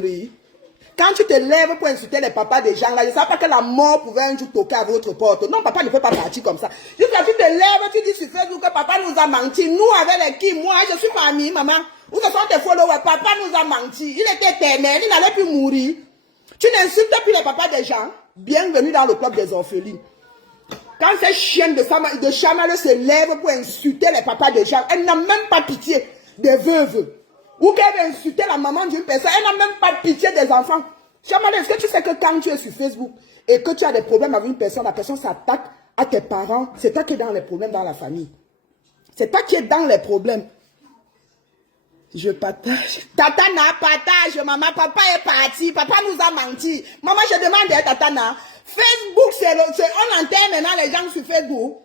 mourir. Quand tu te lèves pour insulter les papas des gens, là, je ne sais pas que la mort pouvait un jour toquer à votre porte. Non, papa ne peut pas partir comme ça. Jusqu'à tu te lèves, tu dis sur Facebook que papa nous a menti. Nous, avec les qui? Moi, je suis famille, maman. Où ce sont tes followers? Papa nous a menti. Il était éternel, il n'allait plus mourir. Tu n'insultes plus les papas des gens. Bienvenue dans le club des orphelines. Quand ces chiennes de Chamallow se lèvent pour insulter les papas des gens, elle n'a même pas pitié des veuves. Ou qu'elle veut insulter la maman d'une personne, elle n'a même pas pitié des enfants. Chamallow, est-ce que tu sais que quand tu es sur Facebook et que tu as des problèmes avec une personne, la personne s'attaque à tes parents, c'est toi qui es dans les problèmes dans la famille. C'est toi qui es dans les problèmes. Je partage. Tatana, partage, maman, papa est parti, papa nous a menti. Maman, je demande à Tatana, Facebook, on enterre maintenant les gens sur Facebook.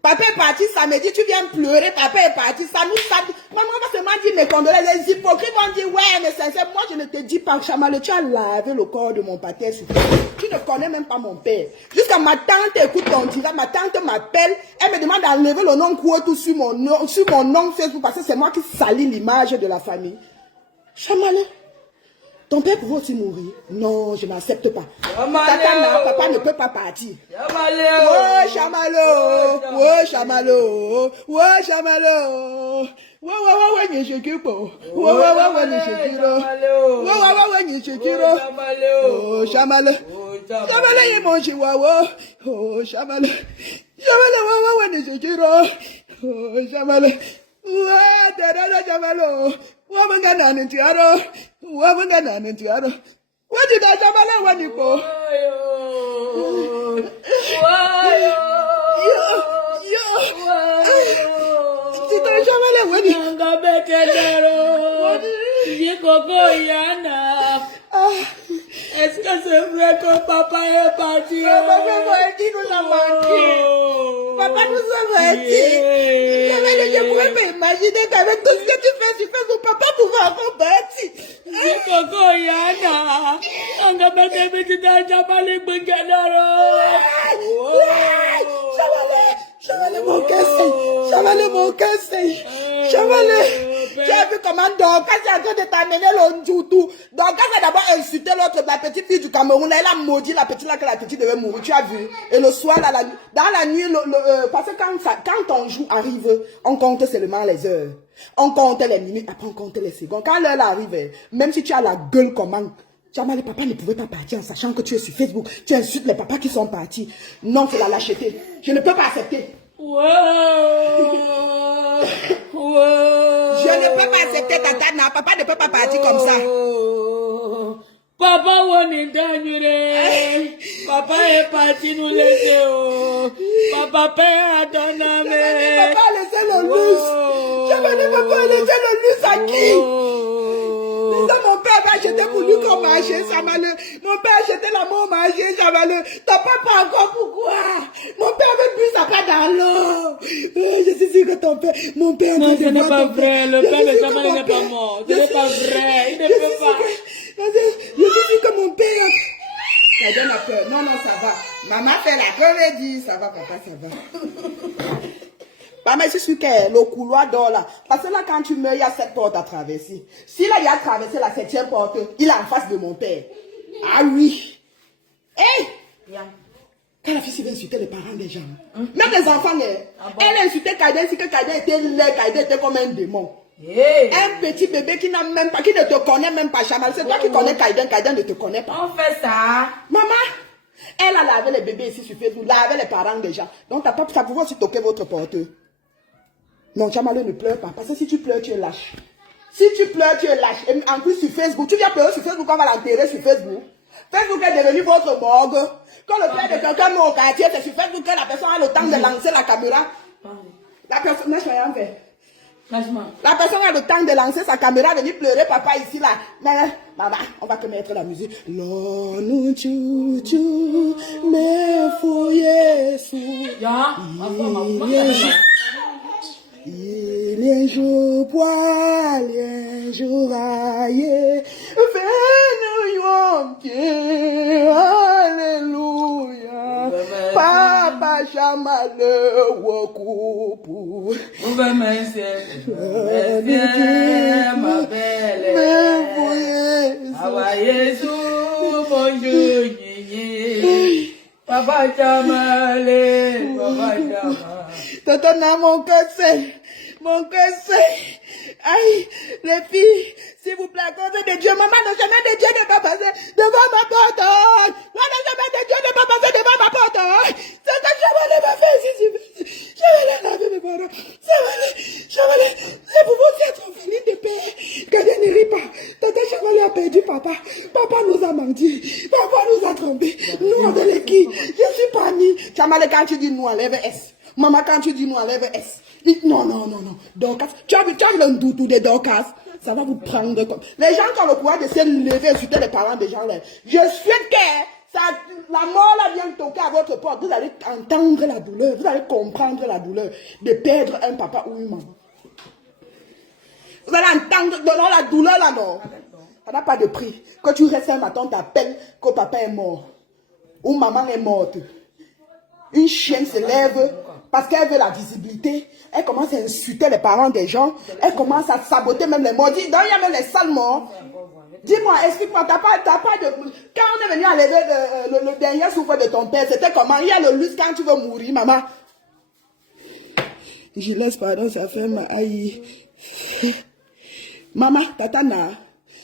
Papa est parti samedi, tu viens pleurer, papa est parti, ça nous sape. Maman va seulement dire mes condoléances. Les hypocrites vont dire, ouais, mais sincère, moi je ne te dis pas, Chamallow, tu as lavé le corps de mon pâté. Tu ne connais même pas mon père. Jusqu'à ma tante écoute ton tirage, ma tante m'appelle, elle me demande d'enlever le nom Kouotou sur mon nom Facebook, parce que c'est moi qui salis l'image de la famille. Chamallow, ton père pouvait aussi mourir. Non, je n'accepte pas. Tatana, papa ne peut pas partir. Oh, Chamallow. Oh, Chamallow. Oh, Chamallow. Oh, ni shekiro. Oh, Chamallow. Chamallow est mon chihuahua. Oh, Chamallow. Chamallow, ni shekiro. Oh, Chamallow. Ouais, dada, Chamallow. Wamangana ntiaro. Wamangana ntiaro. Wadi da Chamallow waniko. Chamallow wani. Nga betelero. Yikoko yana. Est-ce que c'est vrai que papa est parti? Papa nous a menti. Papa nous a menti. Je ne pouvais pas imaginer qu'avec tout ce que tu fais, son papa pouvait encore partir. Yikoko yana. Nga betelero. Chamallow bengalero. Chamallow, mon cœur, Chamallow, mon cœur, Chamallow. Tu as vu comment Dorcas est en train de t'amener l'Ondjoutou. Dorcas a d'abord insulté l'autre, la petite fille du Cameroun. Là, elle a maudit la petite là que la petite devait mourir. Tu as vu? Et le soir, là, dans la nuit, parce que quand ton jour arrive, on compte seulement les heures. On compte les minutes, après on compte les secondes. Quand l'heure arrive, même si tu as la gueule comment, Chamallow, les papas ne pouvaient pas partir en sachant que tu es sur Facebook. Tu insultes les papas qui sont partis. Non, c'est la lâcheté. Je ne peux pas accepter. Wow. Je ne peux pas accepter, Tatana. Papa ne peut pas partir comme ça. Papa, on est dernier. Papa est parti nous laisser. Papa, père a donné. Papa a laissé le luxe. Chamallow, papa a laissé le luxe à qui? Mon père va acheter pour lui qu'on marché, Chamallow. Mon père a acheté l'amour marché, Chamallow. Ton papa encore pourquoi? Mon père veut plus sa part dans l'eau. Je suis sûr que ton père, mon père... Non, ce n'est pas vrai. Le père de Chamallow n'est pas mort. Ce n'est pas vrai. Il ne peut pas. Je suis sûr que mon père... Ça donne la peur. Non, ça va. Maman fait la comédie. Ça va, papa, ça va. Maman, je suis sûr que le couloir d'or là. Parce que là, quand tu meurs, il y a 7 portes à traverser. Si là, il a traversé la 7e porte, il est en face de mon père. Ah oui. Hé! Quand la fille s'est insulter les parents des gens. Même les enfants, elle insultait Kaiden, si que Kaiden était laid, Kaiden était comme un démon. Un petit bébé qui n'a même pas, qui ne te connaît même pas, Chamallow. C'est toi qui connais Kaiden, Kaiden ne te connaît pas. On fait ça. Maman, elle a lavé les bébés ici sur Facebook, lavé les parents des gens. Donc, ça pouvait aussi toquer votre porteur. Non, Chamallow, ne pleure pas. Parce que si tu pleures, tu es lâche. Si tu pleures, tu es lâche. Et en plus, sur Facebook, tu viens pleurer sur Facebook, on va l'enterrer sur Facebook. Facebook est devenu votre morgue. Quand le père de quelqu'un met au quartier, c'est sur Facebook que la personne a le temps de lancer la caméra. La personne, la personne a le temps de lancer sa caméra, de venir pleurer, papa ici, là. Mais, maman, on va te mettre la musique. L'on nous tue, mais fouillez sous. Il est un jour poil, il est un jour raillé. Alléluia. Papa Chamallow, Wokupu. Merci, ma belle. Hawaïe. Papa Chamale, Papa Chama. Tatana, mon cœur sait. Mon cœur sait. Aïe, les filles, s'il vous plaît, à cause de Dieu, maman, le chemin de Dieu ne va pas passer devant ma porte. Moi, le chemin de Dieu ne va pas passer devant ma porte. C'est que je vais aller faire ici. Je vais aller laver mes parents. Je vais aller. C'est pour vous être fini de paix. Que Dieu ne rit pas. Tata Chevalier a perdu papa. Papa nous a menti. Papa nous a trompés. Nous, on est les qui? Je suis pas ni. Chamale, quand tu dis nous, enlève S. Maman, quand tu dis nous, enlève S. Non, non, non, non. Dorcas, tu as vu le doutou de Dorcas? Ça va vous prendre comme... Les gens qui ont le pouvoir de se lever et insulter les parents des gens là. Je souhaite que ça, la mort là vienne toquer à votre porte. Vous allez entendre la douleur. Vous allez comprendre la douleur de perdre un papa ou une maman. Vous allez entendre non, la douleur là, non. Ça n'a pas de prix. Quand tu restes un matin, t'appelles que papa est mort. Ou maman est morte. Une chienne se lève parce qu'elle veut la visibilité. Elle commence à insulter les parents des gens. Elle commence à saboter même les morts. Dis, donc il y a même les sales morts. Dis-moi, explique-moi, t'as pas de... Quand on est venu enlever le dernier souffle de ton père, c'était comment? Il y a le lustre quand tu veux mourir, maman. Je laisse pardon, ça fait mal. Aïe. Maman, tatana.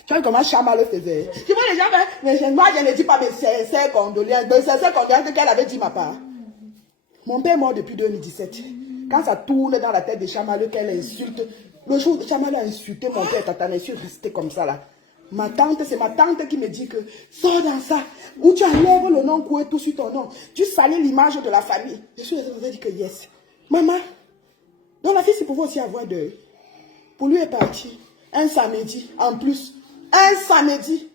Tu vois comment Chama le faisait. Tu vois les gens, mais moi je ne dis pas mes sincères condoléances. Mes sincères condoléances qu'elle avait dit ma part. Mon père est mort depuis 2017. Quand ça tourne dans la tête de Chamale, qu'elle insulte, le jour où Chamale a insulté mon père, Tatana, je suis restée comme ça là. Ma tante, c'est ma tante qui me dit que sors dans ça, où tu enlèves le nom Koué tout sur ton nom. Tu salis l'image de la famille. Je suis restée, dit que yes. Maman, donc la fille, c'est pour vous aussi avoir deuil. Pour lui est parti un samedi, en plus. Un samedi.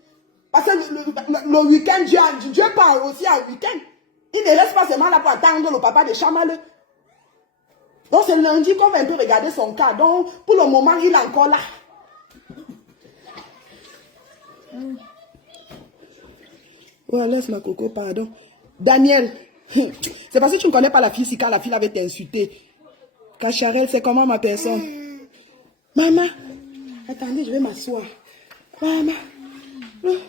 Parce que le week-end, Dieu parle aussi un week-end. Il ne reste pas seulement là pour attendre le papa de Chamale. Donc c'est lundi qu'on va un peu regarder son cas. Donc pour le moment, il est encore là. Ouais, laisse ma coco, pardon. Daniel, c'est parce que tu ne connais pas la fille si quand la fille avait t'insulté. Cacharel, c'est comment ma personne? Maman, attendez, je vais m'asseoir. Maman.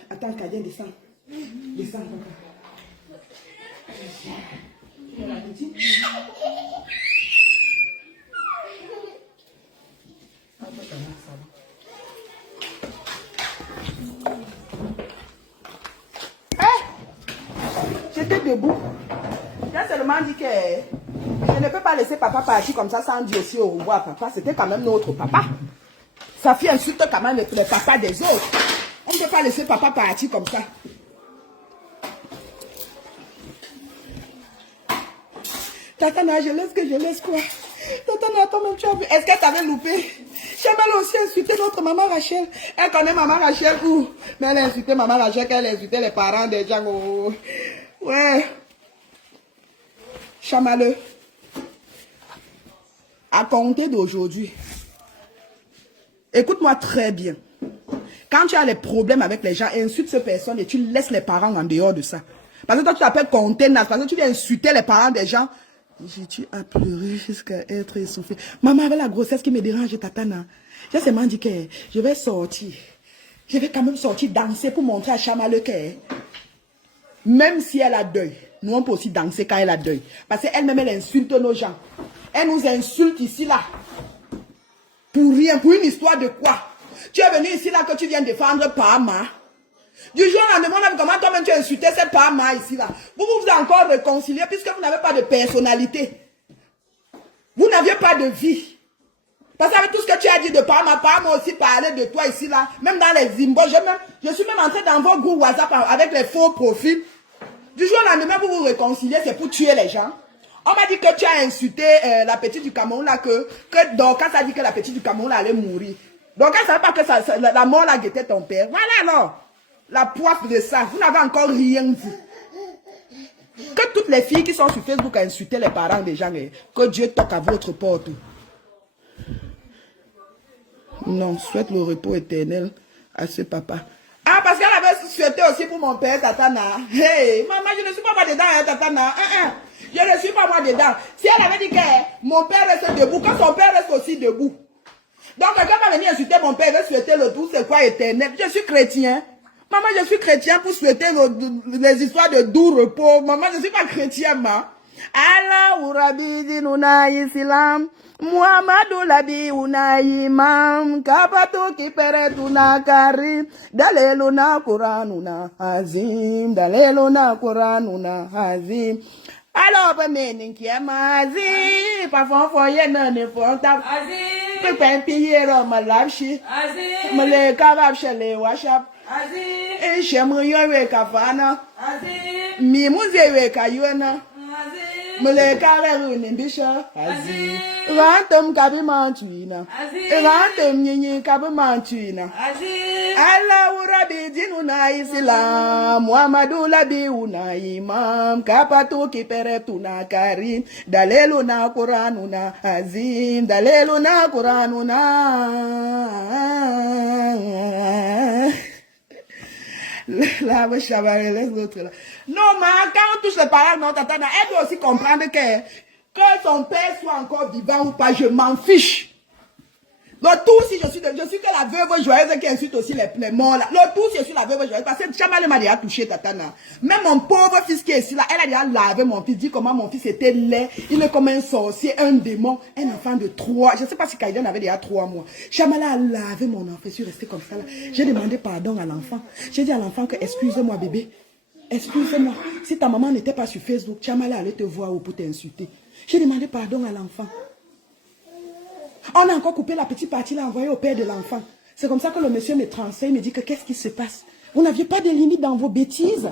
Attends, Kadien, descends. Descends, papa. J'étais debout. J'ai seulement dit que je ne peux pas laisser papa partir comme ça sans dire aussi au revoir papa. C'était quand même notre papa. Sa fille insulte quand même les papas des autres. On ne peut pas laisser papa partir comme ça. Tatana, je laisse quoi? Tatana, toi-même, tu as vu. Est-ce qu'elle t'avait loupé? Chamale aussi insulté notre maman Rachel. Elle connaît maman Rachel où? Mais elle a insulté maman Rachel, qu'elle a insulté les parents des gens. Oh. Ouais. Chamale. À compter d'aujourd'hui. Écoute-moi très bien. Quand tu as des problèmes avec les gens, insulte ces personnes et tu laisses les parents en dehors de ça. Parce que toi, tu t'appelles contenance, parce que tu viens insulter les parents des gens. J'ai-tu à pleurer jusqu'à être essoufflé. Maman, avec la grossesse qui me dérange, Tatana. J'ai seulement dit que je vais sortir. Je vais quand même sortir danser pour montrer à Chamale que même si elle a deuil, nous on peut aussi danser quand elle a deuil. Parce qu'elle-même, elle insulte nos gens. Elle nous insulte ici, là. Pour rien, pour une histoire de quoi? Tu es venu ici, là, que tu viens défendre Pama. Du jour au lendemain, comment toi-même tu as insulté cette Pama ici, là. Vous vous encore réconcilié puisque vous n'avez pas de personnalité. Vous n'aviez pas de vie. Parce qu'avec tout ce que tu as dit de Pama, Pama aussi parlait de toi ici, là. Même dans les Zimbo, je suis même entré dans vos groupes WhatsApp avec les faux profils. Du jour au lendemain, vous vous réconciliez, c'est pour tuer les gens. On m'a dit que tu as insulté la petite du Cameroun, là, que Dorcas a dit que la petite du Cameroun, là, allait mourir. Donc, elle ne savait pas que la mort, là, guettait ton père. Voilà, alors. La poiffe de ça. Vous n'avez encore rien dit. Que toutes les filles qui sont sur Facebook à insulter les parents des gens, que Dieu toque à votre porte. Non, souhaite le repos éternel à ce papa. Ah, parce qu'elle avait souhaité aussi pour mon père, Tatana. Hey, maman, je ne suis pas moi dedans, hein, Tatana. Je ne suis pas moi dedans. Si elle avait dit que mon père reste debout, quand son père reste aussi debout. Donc, quelqu'un va venir insulter mon père, il veut souhaiter le tout, c'est quoi éternel? Je suis chrétien. Maman, je suis chrétien pour souhaiter les histoires de doux repos. Maman, je ne suis pas chrétien, ma. Allah urabi dinuna islam. Muhammadu labi una imam. Kapato kipere tuna kari. Daleluna Quranuna azim. Daleluna Quranuna azim. Alors, meaning qui est mazi. Parfois, foyer non ne faut pas. Azim. Pépin piller ma lapchi. Azim. Me le carab chez les washap. Azim. Et chez moi, y'aurait kafana. Azim. Mi mouze kayona. Azim. Me le carab une bicha. Azim. Rantem kabimantuina. Azim. Rantem nini kabimantuina. Azim. Allah urabi dinuna islam. Muhammadu labi una imam. Kapato kipere tuna karim. Daleluna Quranuna azim. Daleluna Quranuna. Là, laisse l'autre là. Non, mais quand on touche les paroles, non, tata, elle doit aussi comprendre que son père soit encore vivant ou pas, je m'en fiche. Le tout, si je suis que la veuve joyeuse qui insulte aussi les morts là. Le tout, si je suis la veuve joyeuse, parce que Chamale m'a déjà touché, tatana. Même mon pauvre fils qui est ici là, elle a déjà lavé mon fils, dit comment mon fils était laid, il est comme un sorcier, un démon, un enfant de 3, je ne sais pas si Kaiden avait déjà 3 mois. Chamale a lavé mon enfant, je suis restée comme ça là. J'ai demandé pardon à l'enfant. J'ai dit à l'enfant que excuse-moi bébé, excuse-moi. Si ta maman n'était pas sur Facebook, Chamale allait te voir ou pour t'insulter. J'ai demandé pardon à l'enfant. On a encore coupé la petite partie là, envoyée au père de l'enfant. C'est comme ça que le monsieur me transfère, il me dit que qu'est-ce qui se passe? Vous n'aviez pas de limite dans vos bêtises.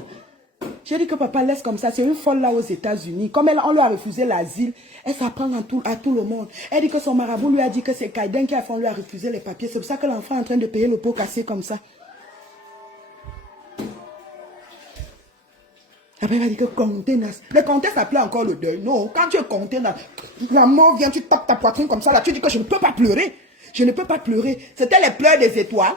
J'ai dit que papa laisse comme ça, c'est une folle là aux États-Unis. Comme on lui a refusé l'asile, elle s'apprend à tout le monde. Elle dit que son marabout lui a dit que c'est Kaiden qui a fait, on lui a refusé les papiers. C'est pour ça que l'enfant est en train de payer le pot cassé comme ça. Après, elle a dit que contenance. Le contexte appelait encore le deuil. Non, quand tu es contenance, la mort vient, tu tapes ta poitrine comme ça, là, tu dis que je ne peux pas pleurer. Je ne peux pas pleurer. C'était les pleurs des étoiles.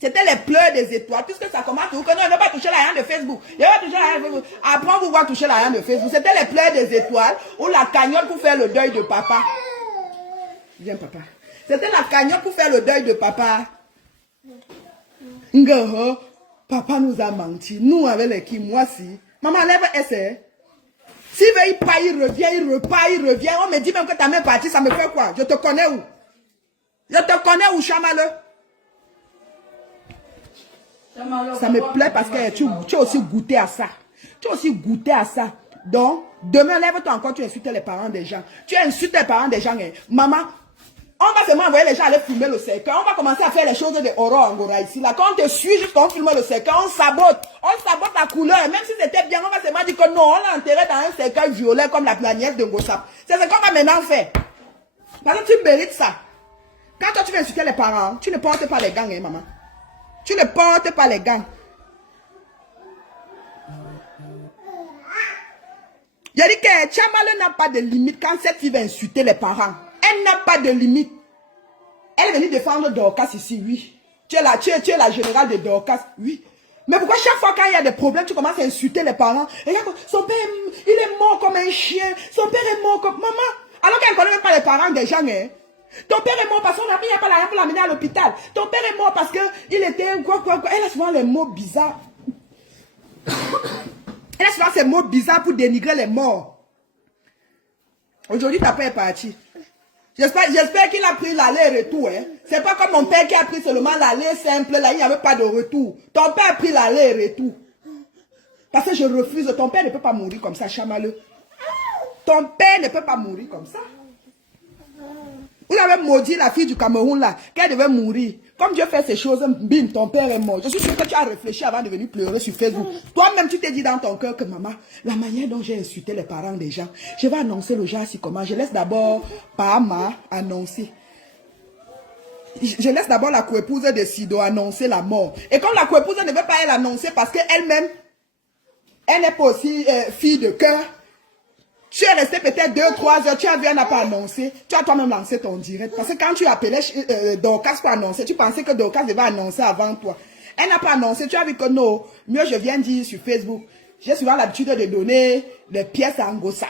C'était les pleurs des étoiles. Puisque ça commence, vous connaissez, ne va pas toucher la rien de Facebook. Il va toucher la rien de Facebook. Après, on vous voit toucher la rien de Facebook. C'était les pleurs des étoiles ou la cagnotte pour faire le deuil de papa. Viens, papa. C'était la cagnotte pour faire le deuil de papa. Ngaho, papa nous a menti. Nous, avec les qui, moi, si. Maman, lève essai. S'il veut, il part, il revient, il repart, il revient. On me dit même que ta main est partie, ça me fait quoi? Je te connais où? Je te connais où, Chamale? Ça me plaît parce que tu as aussi goûté à ça. Tu as aussi goûté à ça. Donc, demain, lève-toi encore, tu insultes les parents des gens. Tu insultes les parents des gens. Hein. Maman, on va seulement envoyer les gens aller filmer le cercueil. On va commencer à faire les choses de horreur Angora ici. Là, quand on te suit jusqu'à on filme le cercueil, on sabote. On sabote la couleur. Même si c'était bien, on va seulement dire que non, on l'a enterré dans un cercueil violet comme la nièce de Ngossap. C'est ce qu'on va maintenant faire. Parce que tu mérites ça. Quand toi tu veux insulter les parents, tu ne portes pas les gangs, hein, maman. Tu ne portes pas les gangs. Il a dit que Chamale n'a pas de limite quand cette fille va insulter les parents. Elle n'a pas de limite. Elle est venue défendre Dorcas ici, oui. Tu es la générale de Dorcas, oui. Mais pourquoi chaque fois quand il y a des problèmes, tu commences à insulter les parents? Regarde, son père, il est mort comme un chien. Son père est mort comme... Maman, alors qu'elle ne connaît même pas les parents des gens, hein. Ton père est mort parce qu'on n'a pas l'argent pour l'amener à l'hôpital. Ton père est mort parce qu'il était... Quoi. Elle a souvent les mots bizarres. Elle a souvent ces mots bizarres pour dénigrer les morts. Aujourd'hui, ta père est parti. J'espère qu'il a pris l'aller-retour. Hein. C'est pas comme mon père qui a pris seulement l'aller simple. Là, il n'y avait pas de retour. Ton père a pris l'aller-retour. Parce que je refuse. Ton père ne peut pas mourir comme ça, Chamale. Ton père ne peut pas mourir comme ça. Vous avez maudit la fille du Cameroun là, qu'elle devait mourir. Comme Dieu fait ces choses, bim, ton père est mort. Je suis sûr que tu as réfléchi avant de venir pleurer sur Facebook. Toi-même, tu t'es dit dans ton cœur que maman, la manière dont j'ai insulté les parents des gens, je vais annoncer le genre si comment. Je laisse d'abord Pama annoncer. Je laisse d'abord la coépouse de Sido annoncer la mort. Et comme la coépouse ne veut pas elle annoncer parce qu'elle-même, elle n'est pas aussi fille de cœur. Tu es resté peut-être 2-3 heures, tu as vu, elle n'a pas annoncé. Tu as toi-même lancé ton direct. Parce que quand tu appelais Dorcas pour annoncer, tu pensais que Dorcas devait annoncer avant toi. Elle n'a pas annoncé, tu as vu que non. Mieux, je viens dire sur Facebook. J'ai souvent l'habitude de donner les pièces à Ngossap.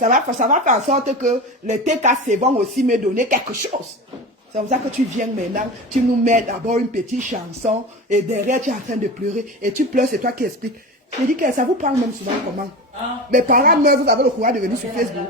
Ça va faire en sorte que les TKC vont aussi me donner quelque chose. C'est comme ça que tu viens maintenant, tu nous mets d'abord une petite chanson et derrière tu es en train de pleurer et tu pleures, c'est toi qui expliques. Je dis que ça vous parle même souvent comment? Mes parents meurent, vous avez le courage de venir sur Facebook.